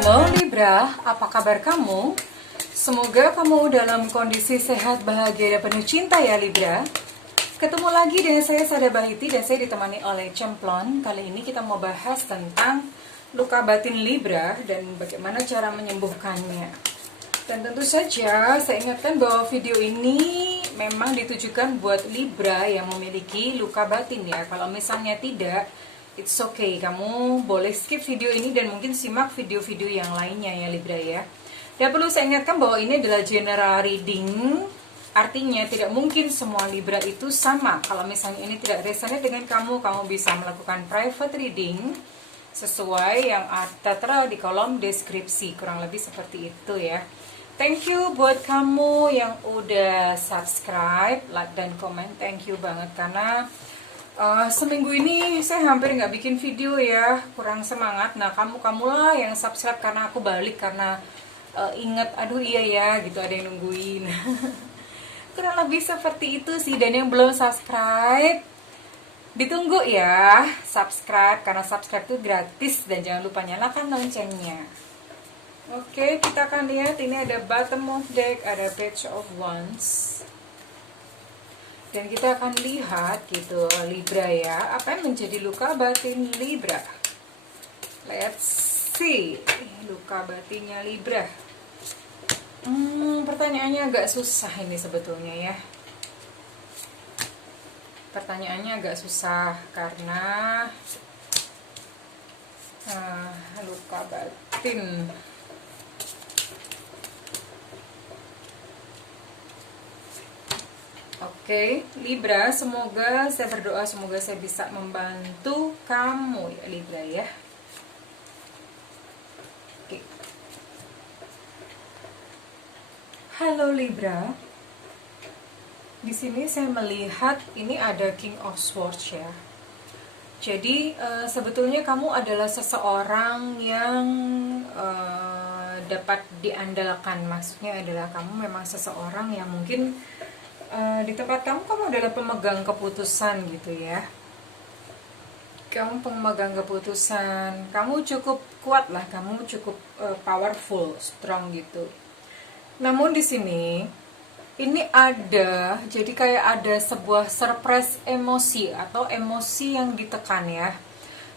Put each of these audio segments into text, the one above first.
Halo Libra, apa kabar kamu? Semoga kamu dalam kondisi sehat, bahagia, dan penuh cinta ya Libra. Ketemu lagi dengan saya Sada Bahiti dan saya ditemani oleh Cemplon. Kali ini kita mau bahas tentang luka batin Libra dan bagaimana cara menyembuhkannya. Dan tentu saja saya ingatkan bahwa video ini memang ditujukan buat Libra yang memiliki luka batin ya. Kalau misalnya tidak, it's okay, kamu boleh skip video ini dan mungkin simak video-video yang lainnya ya Libra ya. Dan perlu saya ingatkan bahwa ini adalah general reading, artinya tidak mungkin semua Libra itu sama. Kalau misalnya ini tidak resonate dengan kamu, kamu bisa melakukan private reading sesuai yang tertera di kolom deskripsi, kurang lebih seperti itu ya. Thank you buat kamu yang udah subscribe, like, dan komen, thank you banget karena seminggu ini saya hampir nggak bikin video ya, kurang semangat. Nah kamulah yang subscribe karena aku balik, karena inget aduh iya ya gitu, ada yang nungguin. Kurang lebih seperti itu sih. Dan yang belum subscribe, ditunggu ya subscribe, karena subscribe itu gratis dan jangan lupa nyalakan loncengnya. Oke, kita akan lihat ini ada bottom of deck, ada page of wands. Dan kita akan lihat gitu Libra ya, apa yang menjadi luka batin Libra. Let's see luka batinnya Libra. Pertanyaannya agak susah ini sebetulnya ya. Pertanyaannya agak susah karena luka batin. Oke, Libra, semoga saya berdoa, semoga saya bisa membantu kamu ya Libra ya. Oke. Halo Libra. Di sini saya melihat ini ada King of Swords ya. Jadi sebetulnya kamu adalah seseorang yang dapat diandalkan. Maksudnya adalah kamu memang seseorang yang mungkin di tempat kamu adalah pemegang keputusan gitu ya. Kamu pemegang keputusan, kamu cukup kuat lah, kamu cukup powerful, strong gitu. Namun di sini ini ada, jadi kayak ada sebuah surprise emosi atau emosi yang ditekan ya.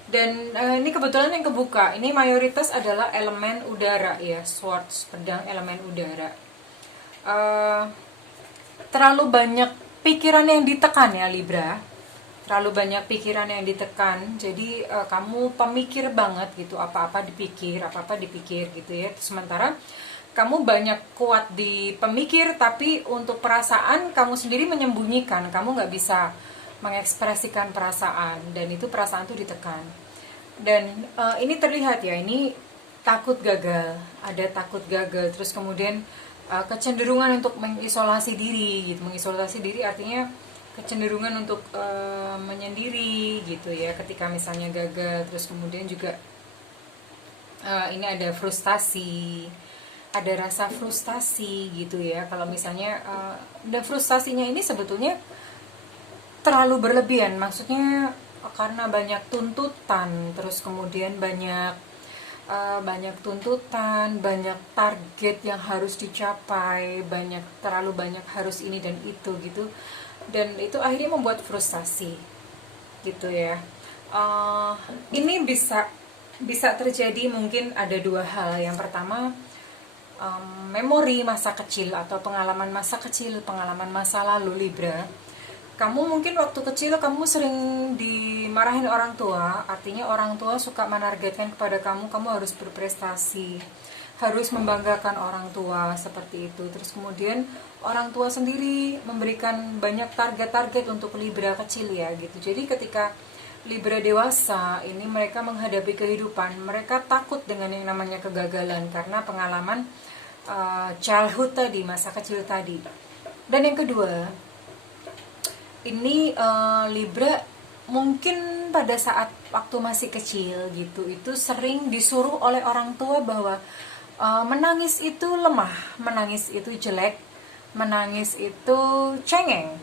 Dan ini kebetulan yang kebuka, ini mayoritas adalah elemen udara ya, swords, pedang elemen udara. Terlalu banyak pikiran yang ditekan ya Libra, terlalu banyak pikiran yang ditekan. Jadi kamu pemikir banget gitu, apa-apa dipikir gitu ya. Sementara kamu banyak kuat di pemikir, tapi untuk perasaan kamu sendiri menyembunyikan. Kamu nggak bisa mengekspresikan perasaan, dan itu perasaan itu ditekan. Dan ini terlihat ya, ini takut gagal, ada takut gagal. Terus kemudian kecenderungan untuk mengisolasi diri gitu. Mengisolasi diri artinya kecenderungan untuk menyendiri gitu ya ketika misalnya gagal. Terus kemudian juga ini ada frustasi, ada rasa frustasi gitu ya. Kalau misalnya dan frustasinya ini sebetulnya terlalu berlebihan, maksudnya karena banyak tuntutan, terus kemudian banyak tuntutan, banyak target yang harus dicapai, terlalu banyak harus ini dan itu gitu, dan itu akhirnya membuat frustasi gitu ya. Ini bisa terjadi, mungkin ada dua hal. Yang pertama, memori masa kecil atau pengalaman masa kecil, pengalaman masa lalu Libra. Kamu mungkin waktu kecil kamu sering dimarahin orang tua, artinya orang tua suka menargetkan kepada kamu harus berprestasi, harus membanggakan orang tua seperti itu. Terus kemudian orang tua sendiri memberikan banyak target-target untuk Libra kecil ya gitu. Jadi ketika Libra dewasa ini mereka menghadapi kehidupan, mereka takut dengan yang namanya kegagalan karena pengalaman childhood tadi, masa kecil tadi. Dan yang kedua, ini Libra mungkin pada saat waktu masih kecil gitu, itu sering disuruh oleh orang tua bahwa menangis itu lemah, menangis itu jelek, menangis itu cengeng.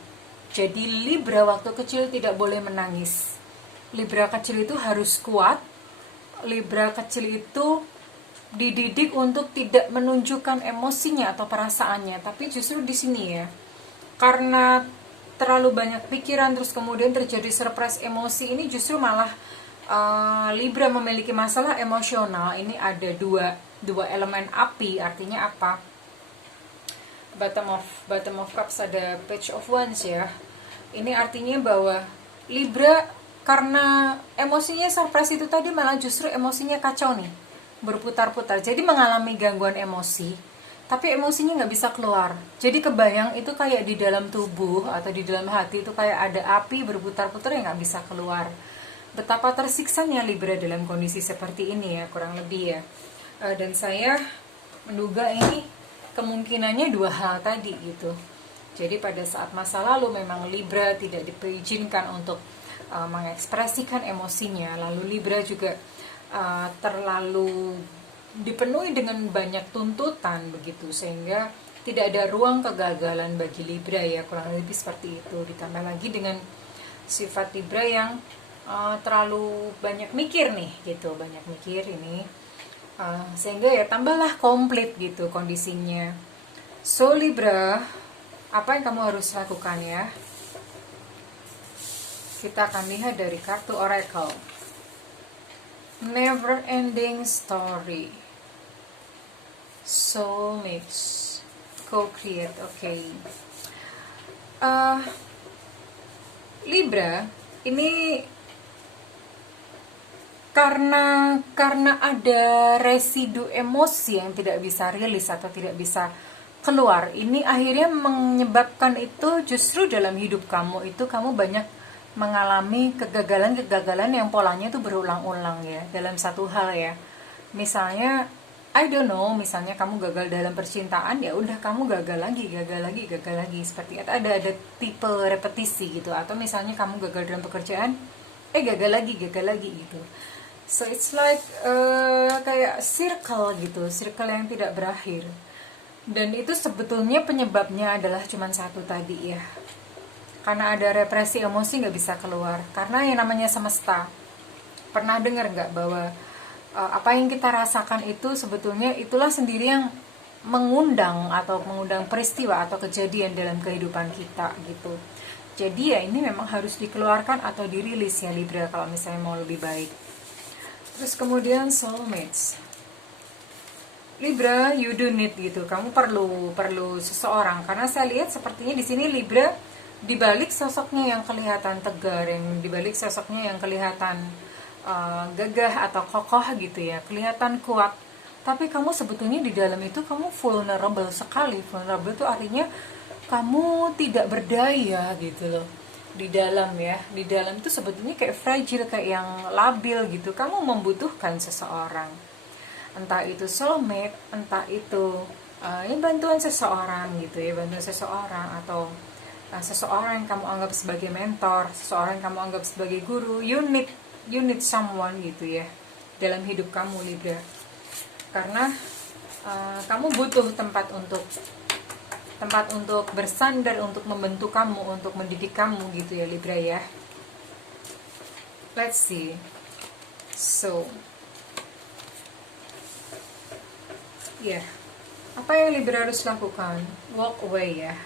Jadi Libra waktu kecil tidak boleh menangis. Libra kecil itu harus kuat. Libra kecil itu dididik untuk tidak menunjukkan emosinya atau perasaannya, tapi justru di sini ya, karena terlalu banyak pikiran terus kemudian terjadi surprise emosi, ini justru malah Libra memiliki masalah emosional. Ini ada dua elemen api, artinya apa? Bottom of cups, ada page of wands ya. Ini artinya bahwa Libra karena emosinya surprise itu tadi, malah justru emosinya kacau nih, berputar-putar, jadi mengalami gangguan emosi, tapi emosinya nggak bisa keluar. Jadi kebayang itu kayak di dalam tubuh atau di dalam hati itu kayak ada api berputar-putar yang nggak bisa keluar. Betapa tersiksanya Libra dalam kondisi seperti ini ya, kurang lebih ya. Dan saya menduga ini kemungkinannya dua hal tadi gitu. Jadi pada saat masa lalu memang Libra tidak diizinkan untuk mengekspresikan emosinya, lalu Libra juga terlalu dipenuhi dengan banyak tuntutan begitu, sehingga tidak ada ruang kegagalan bagi Libra ya, kurang lebih seperti itu. Ditambah lagi dengan sifat Libra yang terlalu banyak mikir nih gitu, banyak mikir ini, sehingga ya tambahlah komplit gitu kondisinya. So Libra, apa yang kamu harus lakukan ya? Kita akan lihat dari kartu Oracle. Never ending story. Soulmates. Co-create. Okay. Libra, ini karena ada residu emosi yang tidak bisa rilis atau tidak bisa keluar, ini akhirnya menyebabkan itu justru dalam hidup kamu itu kamu banyak mengalami kegagalan-kegagalan yang polanya itu berulang-ulang ya, dalam satu hal ya. Misalnya I don't know, misalnya kamu gagal dalam percintaan, ya udah kamu gagal lagi seperti itu. Ada tipe repetisi gitu. Atau misalnya kamu gagal dalam pekerjaan, gagal lagi gitu. So it's like kayak circle gitu, circle yang tidak berakhir. Dan itu sebetulnya penyebabnya adalah cuma satu tadi ya, karena ada represi emosi nggak bisa keluar. Karena yang namanya semesta, pernah dengar nggak bahwa apa yang kita rasakan itu sebetulnya itulah sendiri yang mengundang peristiwa atau kejadian dalam kehidupan kita gitu. Jadi ya ini memang harus dikeluarkan atau dirilis ya Libra kalau misalnya mau lebih baik. Terus kemudian soulmates. Libra, you do need gitu. Kamu perlu seseorang, karena saya lihat sepertinya di sini Libra, dibalik sosoknya yang kelihatan tegar, yang dibalik sosoknya yang kelihatan gagah atau kokoh gitu ya, kelihatan kuat, tapi kamu sebetulnya di dalam itu kamu vulnerable sekali. Vulnerable itu artinya kamu tidak berdaya gitu loh. Di dalam ya, di dalam itu sebetulnya kayak fragile, kayak yang labil gitu. Kamu membutuhkan seseorang, entah itu soulmate, entah itu bantuan seseorang gitu ya, bantuan seseorang atau seseorang yang kamu anggap sebagai mentor, seseorang yang kamu anggap sebagai guru. You need someone gitu ya dalam hidup kamu Libra, karena kamu butuh tempat untuk bersandar, untuk membentuk kamu, untuk mendidik kamu gitu ya Libra ya. Let's see. So ya, apa yang Libra harus lakukan? Walk away ya.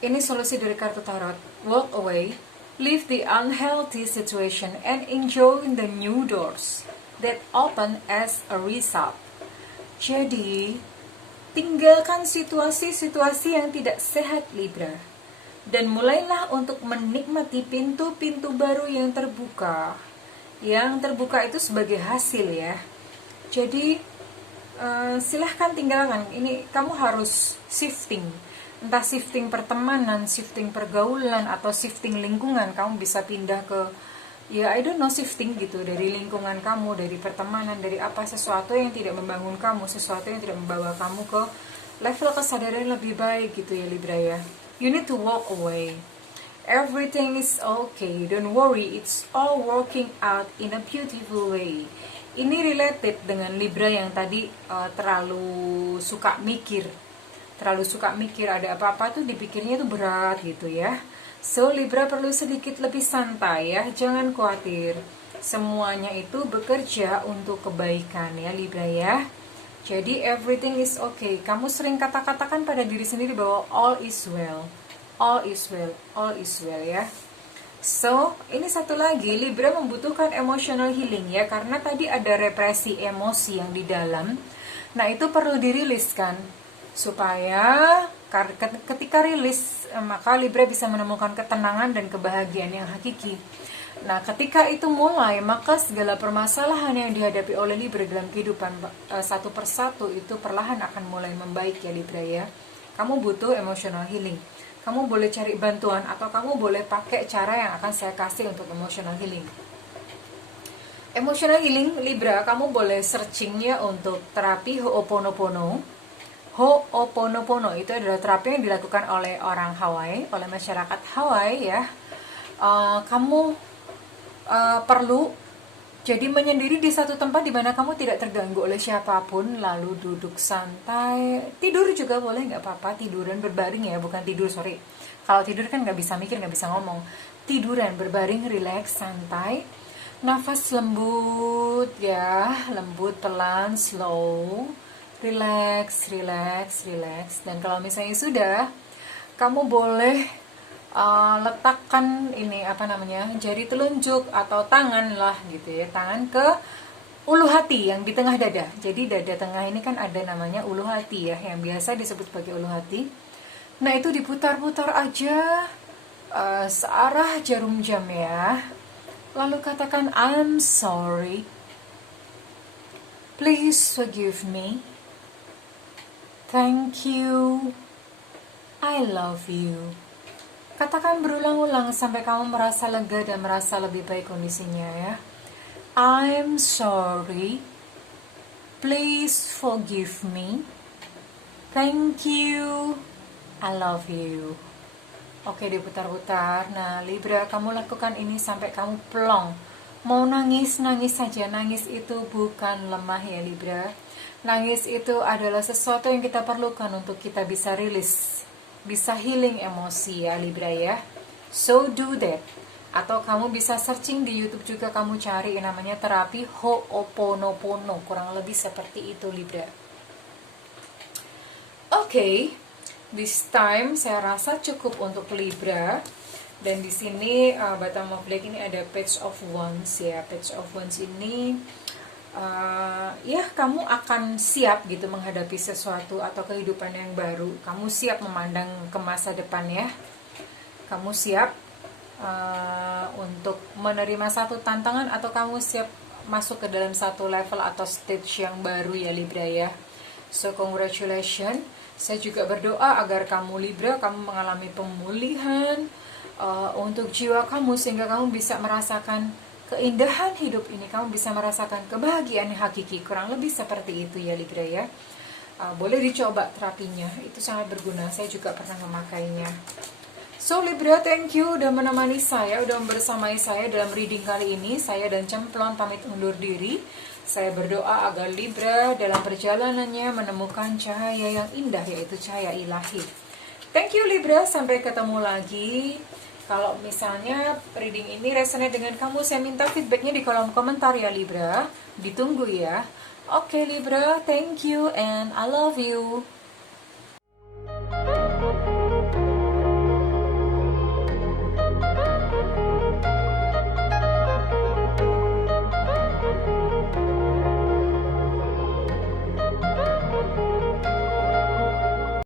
Ini solusi dari kartu tarot. Walk away, leave the unhealthy situation and enjoy the new doors that open as a result. Jadi, tinggalkan situasi-situasi yang tidak sehat Libra, dan mulailah untuk menikmati pintu-pintu baru yang terbuka. Yang terbuka itu sebagai hasil ya. Jadi silahkan tinggalkan. Ini kamu harus shifting, entah shifting pertemanan, shifting pergaulan, atau shifting lingkungan. Kamu bisa pindah ke I don't know, shifting gitu dari lingkungan kamu, dari pertemanan, dari sesuatu yang tidak membangun kamu, sesuatu yang tidak membawa kamu ke level kesadaran yang lebih baik gitu ya Libra ya. You need to walk away. Everything is okay, don't worry, it's all working out in a beautiful way. Ini related dengan Libra yang tadi terlalu suka mikir, ada apa-apa tuh dipikirnya tuh berat gitu ya. So Libra perlu sedikit lebih santai ya, jangan khawatir. Semuanya itu bekerja untuk kebaikan ya Libra ya. Jadi everything is okay. Kamu sering kata-katakan pada diri sendiri bahwa all is well. All is well, all is well ya. So, ini satu lagi, Libra membutuhkan emotional healing ya, karena tadi ada represi emosi yang di dalam. Nah, itu perlu diriliskan supaya ketika rilis, maka Libra bisa menemukan ketenangan dan kebahagiaan yang hakiki. Nah, ketika itu mulai, maka segala permasalahan yang dihadapi oleh Libra dalam kehidupan satu persatu itu perlahan akan mulai membaik ya Libra ya. Kamu butuh emotional healing. Kamu boleh cari bantuan atau kamu boleh pakai cara yang akan saya kasih untuk emotional healing. Emotional healing Libra, kamu boleh searchingnya untuk terapi Ho'oponopono. Ho'oponopono itu adalah terapi yang dilakukan oleh orang Hawaii, oleh masyarakat Hawaii ya. Kamu perlu jadi menyendiri di satu tempat di mana kamu tidak terganggu oleh siapapun, lalu duduk santai, tidur juga boleh, nggak apa-apa, tiduran berbaring ya, bukan tidur, sorry. Kalau tidur kan nggak bisa mikir, nggak bisa ngomong. Tiduran berbaring, relax, santai, nafas lembut ya, lembut, pelan, slow, relax, relax, relax. Dan kalau misalnya sudah, kamu boleh letakkan ini jari telunjuk atau tangan lah gitu ya, tangan ke ulu hati yang di tengah dada. Jadi dada tengah ini kan ada namanya ulu hati ya, yang biasa disebut sebagai ulu hati. Nah, itu diputar-putar aja searah jarum jam ya. Lalu katakan I'm sorry, please forgive me, thank you, I love you. Katakan berulang-ulang sampai kamu merasa lega dan merasa lebih baik kondisinya ya. I'm sorry, please forgive me, thank you, I love you. Oke, diputar-putar. Nah, Libra, kamu lakukan ini sampai kamu plong. Mau nangis, nangis saja. Nangis itu bukan lemah ya Libra. Nangis itu adalah sesuatu yang kita perlukan untuk kita bisa rilis, bisa healing emosi ya Libra ya. So do that. Atau kamu bisa searching di YouTube juga, kamu cari namanya terapi Ho'oponopono, kurang lebih seperti itu Libra. Oke, this time saya rasa cukup untuk Libra. Dan di sini bottom of deck ini ada Page of Wands ya. Page of Wands ini ya kamu akan siap gitu menghadapi sesuatu atau kehidupan yang baru. Kamu siap memandang ke masa depan ya. Kamu siap untuk menerima satu tantangan, atau kamu siap masuk ke dalam satu level atau stage yang baru ya Libra ya. So congratulations. Saya juga berdoa agar kamu Libra, kamu mengalami pemulihan untuk jiwa kamu, sehingga kamu bisa merasakan keindahan hidup ini, kamu bisa merasakan kebahagiaan yang hakiki. Kurang lebih seperti itu ya Libra ya. Boleh dicoba terapinya, itu sangat berguna. Saya juga pernah memakainya. So Libra, thank you udah menemani saya, udah bersamai saya dalam reading kali ini. Saya dan Cemplon pamit undur diri. Saya berdoa agar Libra dalam perjalanannya menemukan cahaya yang indah, yaitu cahaya ilahi. Thank you Libra, sampai ketemu lagi. Kalau misalnya reading ini resonate dengan kamu, saya minta feedbacknya di kolom komentar ya Libra. Ditunggu ya. Oke Libra, thank you and I love you.